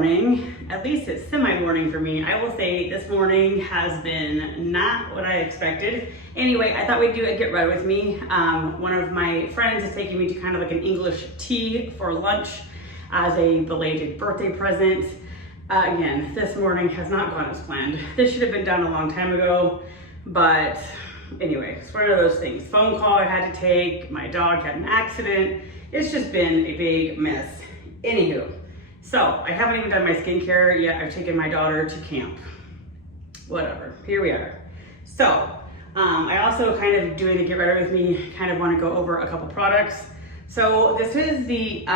morning, at least it's semi-morning for me. I will say this morning has been not what I expected. Anyway, I thought we'd do a get ready with me. One of my friends is taking me to kind of like an English tea for lunch as a belated birthday present. Again, this morning has not gone as planned. This should have been done a long time ago, but anyway, it's one of those things. Phone call I had to take, my dog had an accident. It's just been a big mess. Anywho, so I haven't even done my skincare yet. I've taken my daughter to camp. Whatever, here we are. So I also kind of doing the get ready with me, kind of want to go over a couple products. So this is the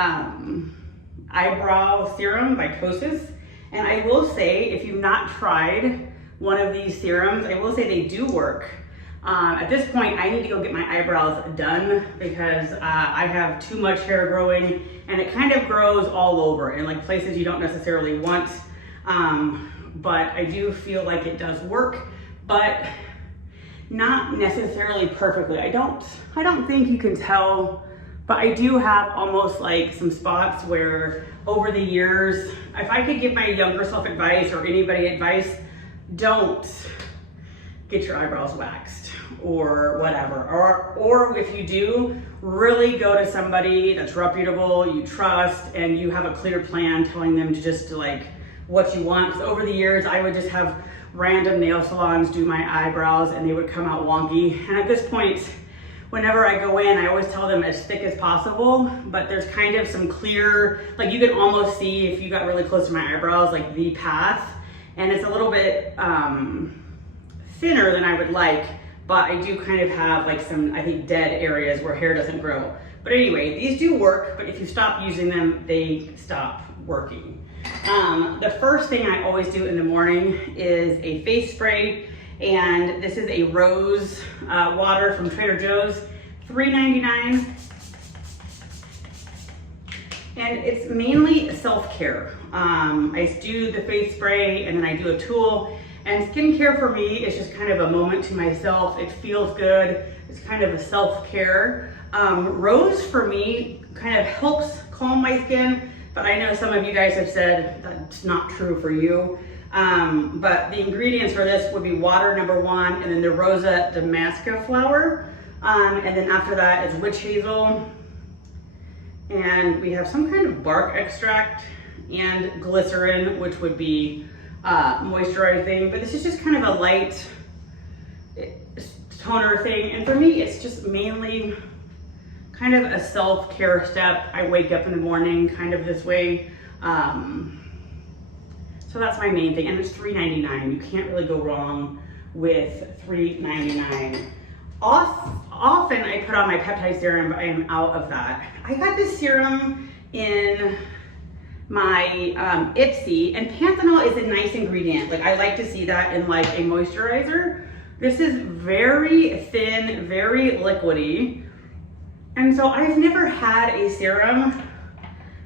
eyebrow serum by Kosas. And I will say, if you've not tried one of these serums, I will say they do work. At this point, I need to go get my eyebrows done because I have too much hair growing and it kind of grows all over in like places you don't necessarily want. But I do feel like it does work, but not necessarily perfectly. I don't think you can tell, but I do have almost like some spots where over the years, if I could give my younger self advice or anybody advice, don't get your eyebrows waxed or whatever. Or if you do, really go to somebody that's reputable, you trust, and you have a clear plan telling them to just like what you want. Because over the years, I would just have random nail salons do my eyebrows and they would come out wonky. And at this point, whenever I go in, I always tell them as thick as possible, but there's kind of some clear, like you can almost see if you got really close to my eyebrows, like the path, and it's a little bit thinner than I would like, but I do kind of have like some, I think, dead areas where hair doesn't grow. But anyway, these do work, but if you stop using them, they stop working. The first thing I always do in the morning is a face spray, and this is a rose water from Trader Joe's, $3.99. And it's mainly self-care. I do the face spray and then I do a tool. And skincare for me is just kind of a moment to myself. It feels good. It's kind of a self-care. Rose for me kind of helps calm my skin, but I know some of you guys have said that's not true for you. But the ingredients for this would be water, number one, and then the Rosa Damascus flower. And then after that is witch hazel. And we have some kind of bark extract and glycerin, which would be moisturizing, but this is just kind of a light toner thing. And for me, it's just mainly kind of a self-care step. I wake up in the morning kind of this way. So that's my main thing. And it's $3.99. You can't really go wrong with $3.99. Often I put on my peptide serum, but I am out of that. I got this serum in my Ipsy, and panthenol is a nice ingredient. Like I like to see that in like a moisturizer. This is very thin, very liquidy. And so I've never had a serum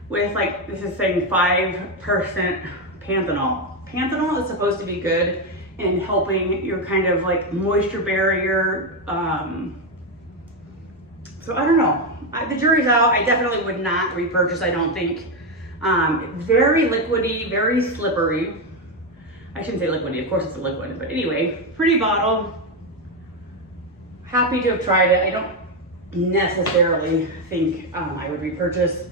with like, this is saying 5% panthenol. Panthenol is supposed to be good in helping your kind of like moisture barrier. So I don't know. The jury's out. I definitely would not repurchase, I don't think. Very liquidy, very slippery. I shouldn't say liquidy, of course it's a liquid, but anyway, pretty bottle. Happy to have tried it. I don't necessarily think I would repurchase,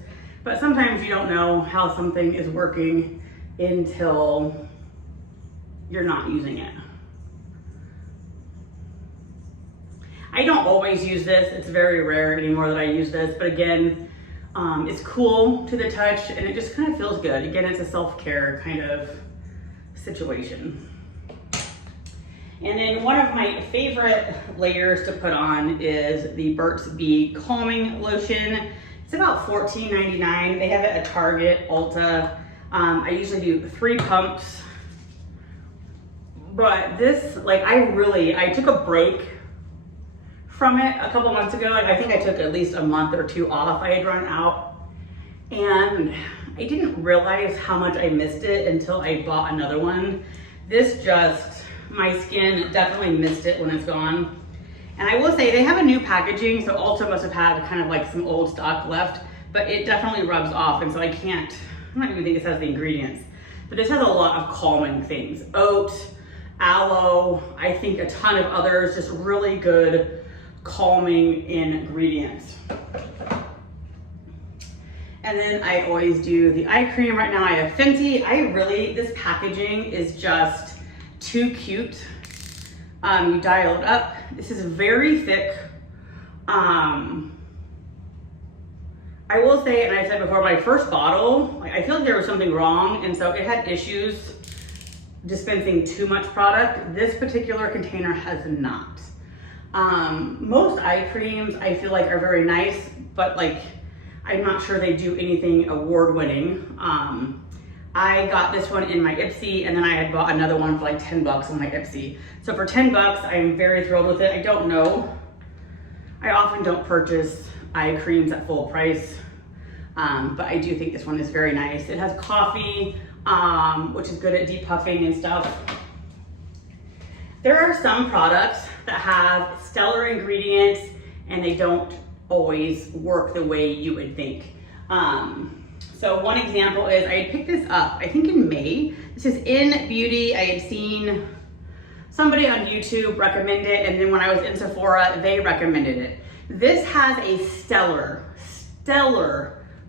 but sometimes you don't know how something is working until you're not using it. I don't always use this. It's very rare anymore that I use this, but again, it's cool to the touch and it just kind of feels good. Again, it's a self-care kind of situation. And then one of my favorite layers to put on is the Burt's Bee Calming Lotion. It's about $14.99. They have it at Target, Ulta. I usually do 3 pumps. But this, like I took a break from it a couple months ago. Like I think I took at least a month or 2 off. I had run out and I didn't realize how much I missed it until I bought another one. This just, my skin definitely missed it when it's gone. And I will say they have a new packaging, so Ulta must have had kind of like some old stock left, but it definitely rubs off, and so I don't even think it says the ingredients. but this has a lot of calming things. Oat, aloe, I think a ton of others, just really good calming ingredients. And then I always do the eye cream. Right now I have Fenty. This packaging is just too cute. You dial it up. This is very thick. I will say, and I said before, my first bottle, I feel like there was something wrong, and so it had issues dispensing too much product. This particular container has not. Most eye creams I feel like are very nice, but like, I'm not sure they do anything award-winning. I got this one in my Ipsy, and then I had bought another one for like 10 bucks on my Ipsy. So for 10 bucks, I'm very thrilled with it. I don't know. I often don't purchase eye creams at full price, but I do think this one is very nice. It has coffee, which is good at depuffing and stuff. There are some products that have stellar ingredients and they don't always work the way you would think. So one example is, I had picked this up, I think in May. This is In Beauty. I had seen somebody on YouTube recommend it, and then when I was in Sephora, they recommended it. This has a stellar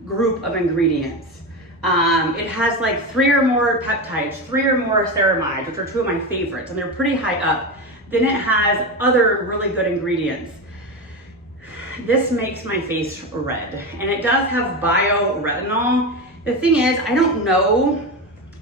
group of ingredients. It has like 3 or more peptides, 3 or more ceramides, which are 2 of my favorites, and they're pretty high up. Then it has other really good ingredients. This makes my face red, and it does have bioretinol. The thing is, I don't know,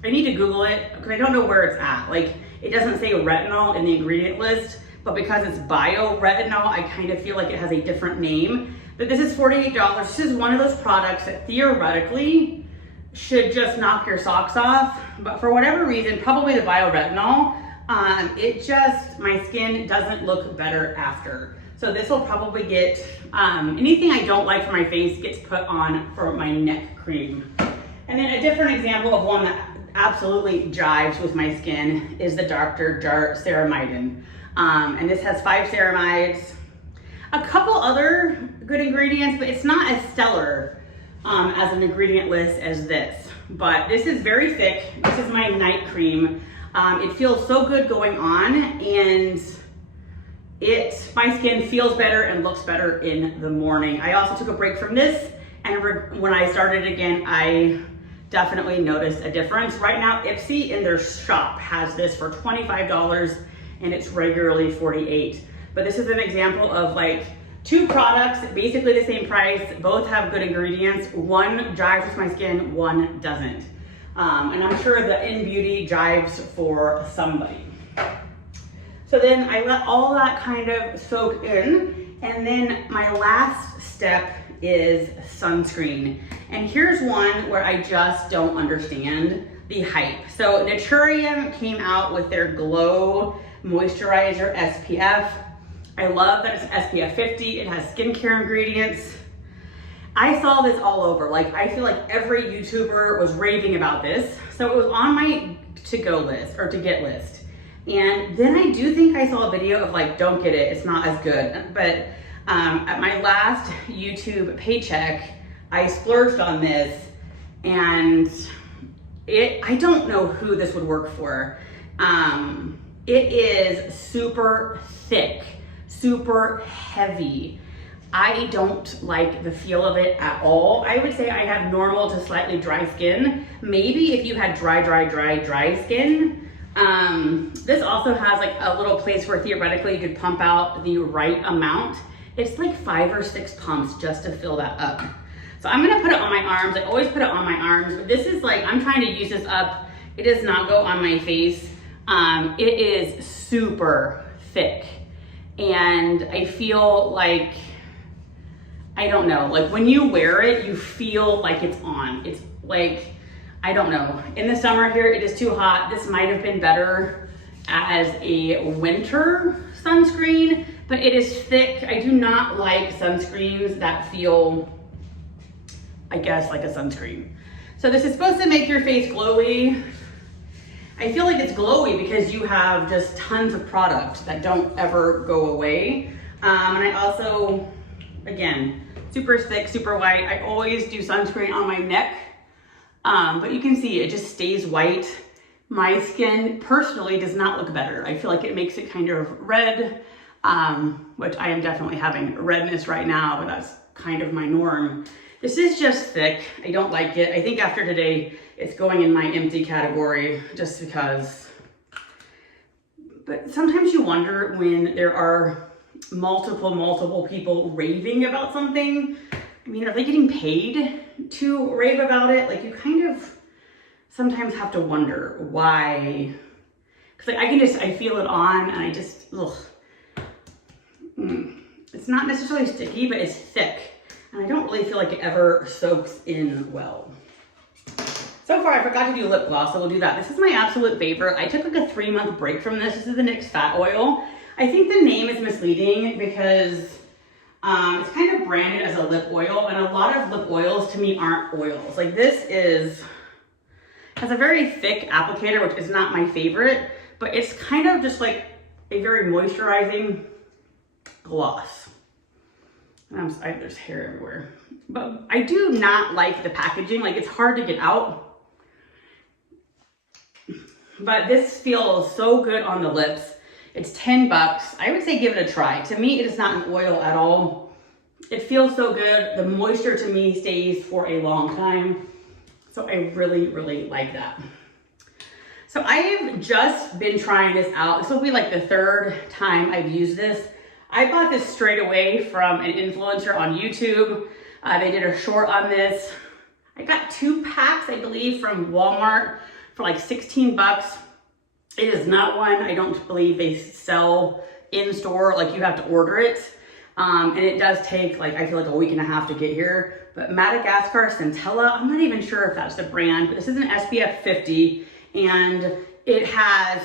I need to Google it because I don't know where it's at. Like, it doesn't say retinol in the ingredient list, but because it's bioretinol, I kind of feel like it has a different name. But this is $48. This is one of those products that theoretically should just knock your socks off, but for whatever reason, probably the bioretinol, my skin doesn't look better after. So this will probably get, anything I don't like for my face gets put on for my neck cream. And then a different example of one that absolutely jives with my skin is the Dr. Jart Ceramidin. And this has 5 ceramides, a couple other good ingredients, but it's not as stellar as an ingredient list as this. But this is very thick. This is my night cream. It feels so good going on, and my skin feels better and looks better in the morning. I also took a break from this, and when I started again, I definitely noticed a difference. Right now, Ipsy in their shop has this for $25, and it's regularly $48. But this is an example of like 2 products, basically the same price, both have good ingredients. One jives with my skin, one doesn't. And I'm sure the In Beauty jives for somebody. So then I let all that kind of soak in, and then my last step is sunscreen. And here's one where I just don't understand the hype. So Naturium came out with their Glow Moisturizer SPF. I love that it's SPF 50. It has skincare ingredients. I saw this all over. Like, I feel like every YouTuber was raving about this. So it was on my to-go list or to-get list. And then I do think I saw a video of like, don't get it, it's not as good. But at my last YouTube paycheck, I splurged on this, and I don't know who this would work for. It is super thick, super heavy. I don't like the feel of it at all. I would say I have normal to slightly dry skin. Maybe if you had dry skin. This also has like a little place where theoretically you could pump out the right amount. It's like 5 or 6 pumps just to fill that up. So I'm gonna put it on my arms. I always put it on my arms, but this is like, I'm trying to use this up. It does not go on my face. It is super thick, and I feel like, I don't know, like when you wear it, you feel like it's on. It's like, I don't know. In the summer here, it is too hot. This might have been better as a winter sunscreen, but it is thick. I do not like sunscreens that feel, I guess, like a sunscreen. So this is supposed to make your face glowy. I feel like it's glowy because you have just tons of products that don't ever go away. And I also, again, super thick, super white. I always do sunscreen on my neck. But you can see it just stays white. My skin personally does not look better. I feel like it makes it kind of red, which I am definitely having redness right now, but that's kind of my norm. This is just thick. I don't like it. I think after today, it's going in my empty category just because. But sometimes you wonder when there are multiple people raving about something. I mean, are they getting paid to rave about it? Like, you kind of sometimes have to wonder why. Because like, I feel it on and I just, ugh. It's not necessarily sticky, but it's thick. And I don't really feel like it ever soaks in well. So far, I forgot to do lip gloss, so we'll do that. This is my absolute favorite. I took like a 3-month break from this. This is the NYX Fat Oil. I think the name is misleading because it's kind of branded as a lip oil, and a lot of lip oils to me aren't oils. Like this has a very thick applicator, which is not my favorite, but it's kind of just like a very moisturizing gloss. There's hair everywhere. But I do not like the packaging. Like, it's hard to get out. But this feels so good on the lips. It's 10 bucks. I would say give it a try. To me, it is not an oil at all. It feels so good. The moisture to me stays for a long time. So I really like that. So I have just been trying this out. This will be like the 3rd time I've used this. I bought this straight away from an influencer on YouTube. They did a short on this. I got 2 packs, I believe, from Walmart for like 16 bucks. It is not one I don't believe they sell in store. Like, you have to order it. And it does take like, I feel like a week and a half to get here. But Madagascar Centella, I'm not even sure if that's the brand, but this is an SPF 50 and it has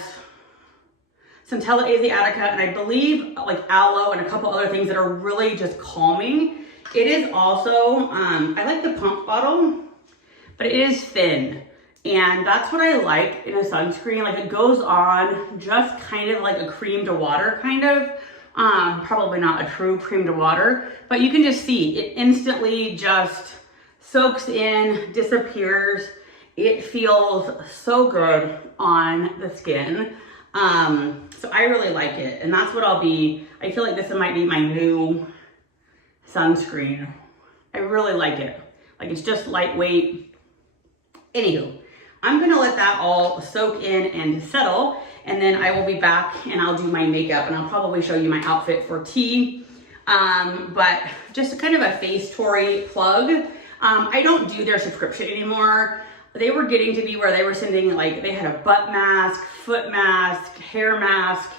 Centella Asiatica, and I believe like aloe and a couple other things that are really just calming. It is also, I like the pump bottle, but it is thin. And that's what I like in a sunscreen. Like, it goes on just kind of like a cream to water kind of. Probably not a true cream to water, but you can just see it instantly just soaks in, disappears. It feels so good on the skin. So I really like it, and that's what I feel like this might be my new sunscreen. I really like it. Like, it's just lightweight. Anywho, I'm gonna let that all soak in and settle, and then I will be back and I'll do my makeup, and I'll probably show you my outfit for tea. But just kind of a Face Tory plug. I don't do their subscription anymore. They were getting to be where they were sending, like, they had a butt mask, foot mask, hair mask.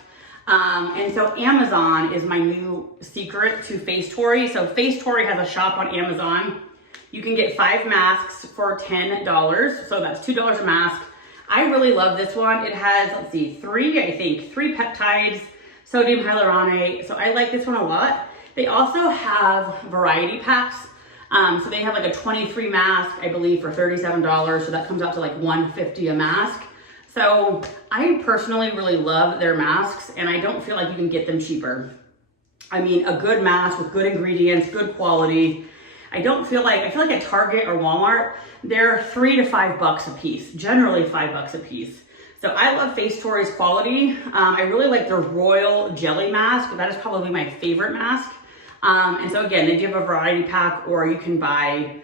And so Amazon is my new secret to Face Tory. So Face Tory has a shop on Amazon. You can get 5 masks for $10. So that's $2 a mask. I really love this one. It has, let's see, 3 peptides, sodium hyaluronate. So I like this one a lot. They also have variety packs. So they have like a 23 mask, I believe, for $37. So that comes out to like $150 a mask. So I personally really love their masks, and I don't feel like you can get them cheaper. I mean, a good mask with good ingredients, good quality. I feel like at Target or Walmart, they're $3 to $5 a piece, generally $5 a piece. So I love Face Tory's quality. I really like their Royal Jelly Mask. That is probably my favorite mask. And so again, they give a variety pack, or you can buy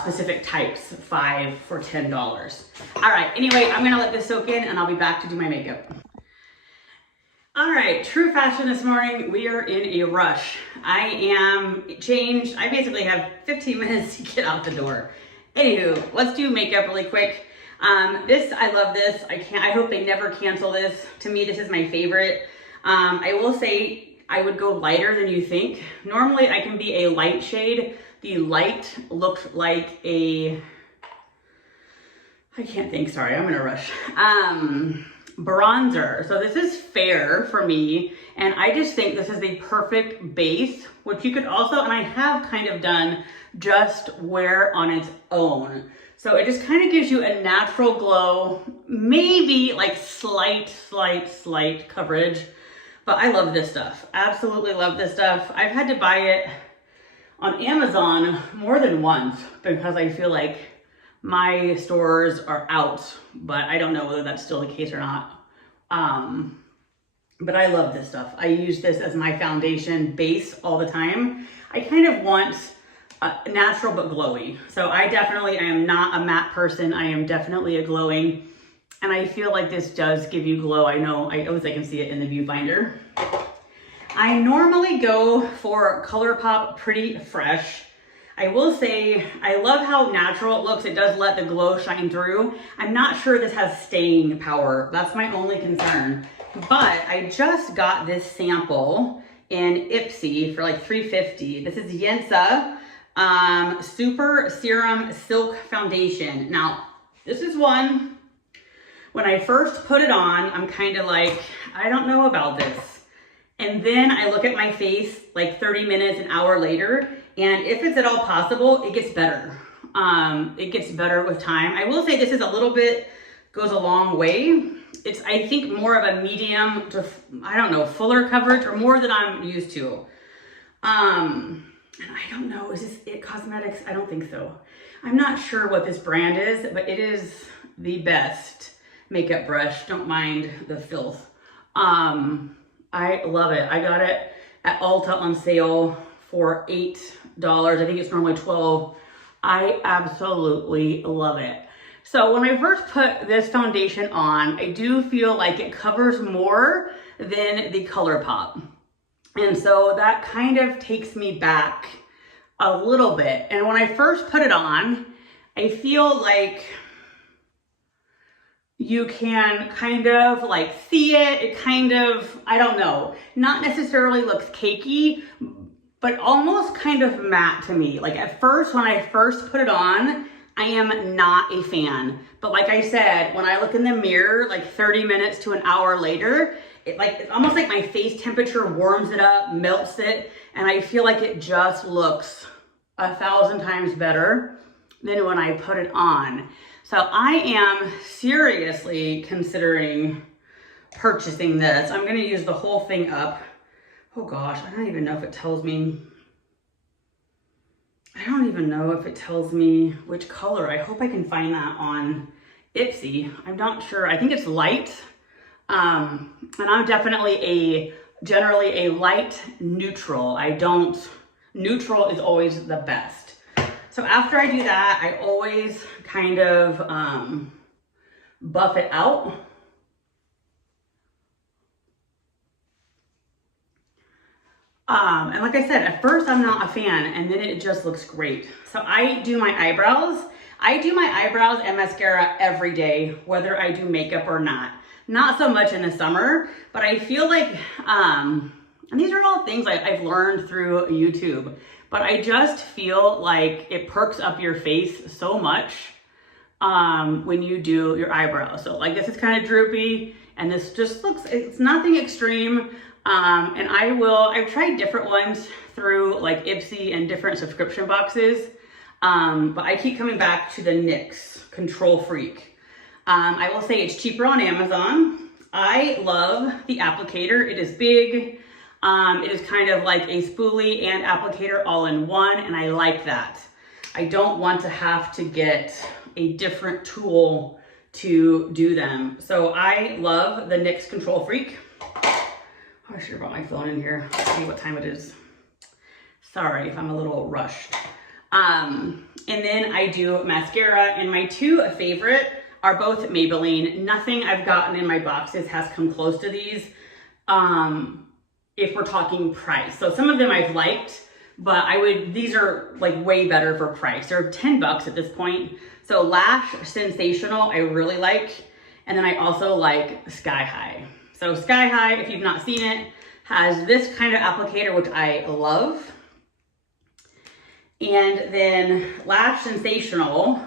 specific types, 5 for $10. All right, anyway, I'm gonna let this soak in and I'll be back to do my makeup. All right, True Fashion this morning. We are in a rush. I am changed. I basically have 15 minutes to get out the door. Anywho, let's do makeup really quick. I love this. I hope they never cancel this. To me, this is my favorite. I will say, I would go lighter than you think. Normally I can be a light shade. The light looked like I can't think, sorry, I'm in a rush. Bronzer. So this is fair for me, and I just think this is the perfect base, which you could also, and I have kind of done, just wear on its own. So it just kind of gives you a natural glow, maybe like slight coverage. But I love this stuff. Absolutely love this stuff. I've had to buy it on Amazon more than once because I feel like my stores are out, but I don't know whether that's still the case or not. But I love this stuff. I use this as my foundation base all the time. I kind of want natural but glowy. So I am not a matte person. I am definitely a glowing. And I feel like this does give you glow. I know, I can see it in the viewfinder. I normally go for ColourPop Pretty Fresh. I will say, I love how natural it looks. It does let the glow shine through. I'm not sure this has staying power. That's my only concern. But I just got this sample in Ipsy for like $3.50. This is Yensa Super Serum Silk Foundation. Now, this is one, when I first put it on, I'm kind of like, I don't know about this. And then I look at my face like 30 minutes, an hour later, and if it's at all possible, it gets better. It gets better with time. I will say this is a little bit, goes a long way. It's, I think, more of a medium to, I don't know, fuller coverage or more than I'm used to. And I don't know, is this It Cosmetics? I don't think so. I'm not sure what this brand is, but it is the best makeup brush. Don't mind the filth. I love it. I got it at Ulta on sale for $8. I think it's normally $12. I absolutely love it. So when I first put this foundation on, I do feel like it covers more than the ColourPop. And so that kind of takes me back a little bit. And when I first put it on, I feel like you can kind of like see it. It kind of, I don't know, not necessarily looks cakey, but almost kind of matte to me. Like at first, when I first put it on, I am not a fan. But like I said, when I look in the mirror, like 30 minutes to an hour later, it's almost like my face temperature warms it up, melts it, and I feel like it just looks 1,000 times better than when I put it on. So I am seriously considering purchasing this. I'm gonna use the whole thing up. Oh gosh, I don't even know if it tells me. I don't even know if it tells me which color. I hope I can find that on Ipsy. I'm not sure. I think it's light. And I'm definitely generally a light neutral. Neutral is always the best. So after I do that, I always kind of buff it out. And like I said, at first I'm not a fan, and then it just looks great. So I do my eyebrows. I do my eyebrows and mascara every day, whether I do makeup or not. Not so much in the summer, but I feel like, and these are all things I've learned through YouTube, but I just feel like it perks up your face so much when you do your eyebrows. So like this is kind of droopy, and this just looks, it's nothing extreme. And I've tried different ones through like Ipsy and different subscription boxes. But I keep coming back to the NYX Control Freak. I will say it's cheaper on Amazon. I love the applicator. It is big. It is kind of like a spoolie and applicator all in one, and I like that. I don't want to have to get a different tool to do them. So I love the NYX Control Freak. I should have brought my phone in here. Let's see what time it is. Sorry if I'm a little rushed. And then I do mascara, and my two favorite are both Maybelline. Nothing I've gotten in my boxes has come close to these, if we're talking price. So some of them I've liked, but these are like way better for price. They're $10 at this point. So Lash Sensational, I really like. And then I also like Sky High. So Sky High, if you've not seen it, has this kind of applicator, which I love. And then Lash Sensational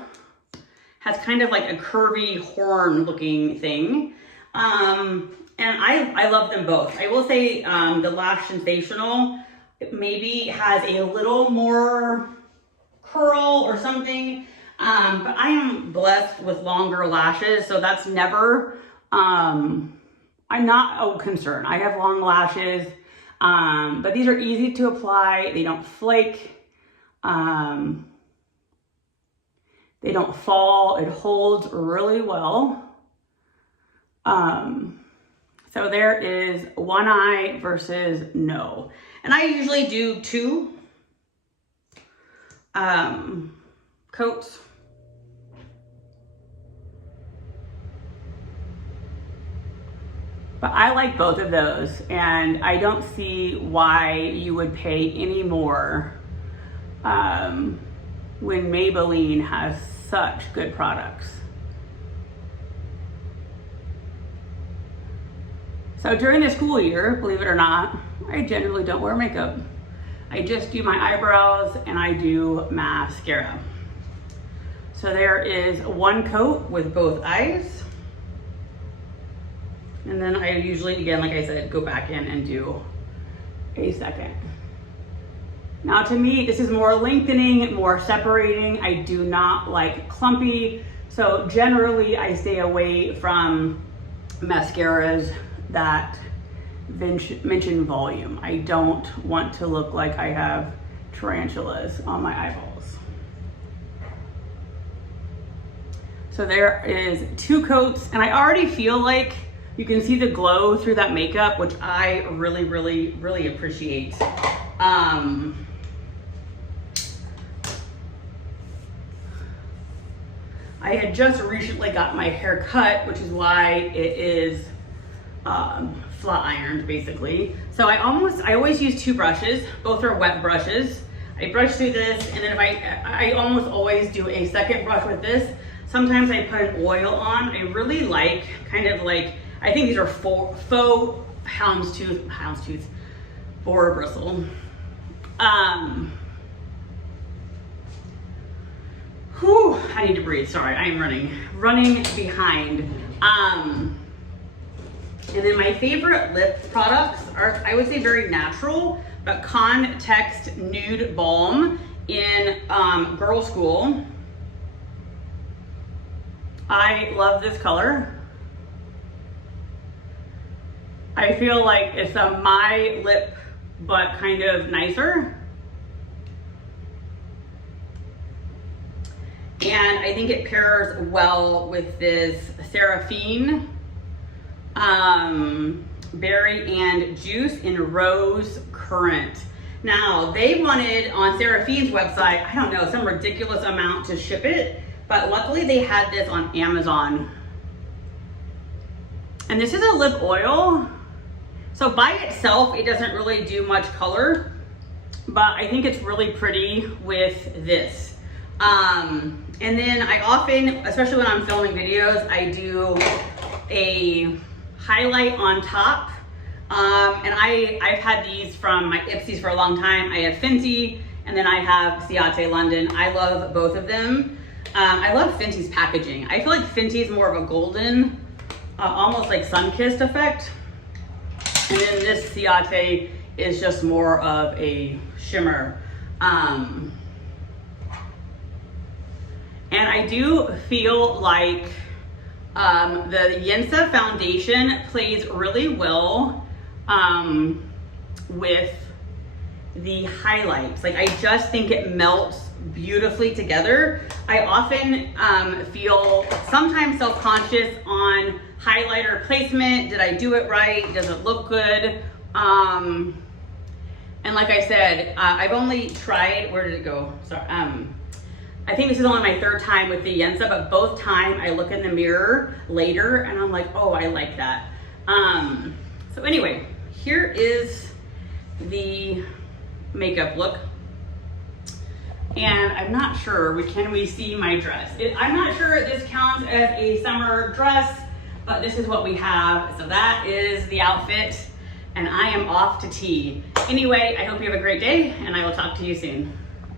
has kind of like a curvy horn looking thing. And I love them both. I will say the Lash Sensational maybe has a little more curl or something. But I am blessed with longer lashes, so that's never, I'm not a concern. I have long lashes, but these are easy to they don't flake. They They don't fall. It holds really well. So there is one eye versus no. And I usually do 2 coats. But I like both of those, and I don't see why you would pay any more when Maybelline has such good products. So during the school year, believe it or not, I generally don't wear makeup. I just do my eyebrows and I do mascara. So there is one coat with both eyes. And then I usually, again, like I said, go back in and do a second. Now to me, this is more lengthening, more separating. I do not like clumpy. So generally I stay away from mascaras that mention volume. I don't want to look like I have tarantulas on my eyeballs. So there is 2 coats, and I already feel like you can see the glow through that makeup, which I really, really, really appreciate. I had just recently got my hair cut, which is why it is flat ironed basically. So I always use 2 brushes. Both are wet brushes. I brush through this, and then if I almost always do a second brush with this. Sometimes I put an oil on. I really like kind of like, I think these are faux houndstooth boar bristle. I need to breathe, sorry, I am running behind. And then my favorite lip products are, I would say, very natural, but Context Nude Balm in Girl School. I love this color. I feel like it's a My Lip, but kind of nicer. And I think it pairs well with this Seraphine Berry and Juice in Rose Currant. Now, they wanted on Seraphine's website, I don't know, some ridiculous amount to ship it, but luckily they had this on Amazon. And this is a lip oil. So by itself, it doesn't really do much color, but I think it's really pretty with this. And then I often, especially when I'm filming videos, I do a highlight on top. And I've had these from my Ipsies for a long time. I have Fenty, and then I have Ciate London. I love both of them. I love Fenty's packaging. I feel like Fenty is more of a golden, almost like sun-kissed effect. And then this Ciate is just more of a shimmer. And I do feel like the Yensa foundation plays really well with the highlights. Like, I just think it melts beautifully together. I often feel sometimes self-conscious on highlighter placement. Did I do it right? Does it look good? And like I said, I've only tried, where did it go? Sorry. I think this is only my 3rd time with the Yensa, but both times I look in the mirror later and I'm like, oh, I like that. So anyway, here is the makeup look. And I'm not sure, can we see my dress? I'm not sure this counts as a summer dress, but this is what we have. So that is the outfit, and I am off to tea. Anyway, I hope you have a great day, and I will talk to you soon.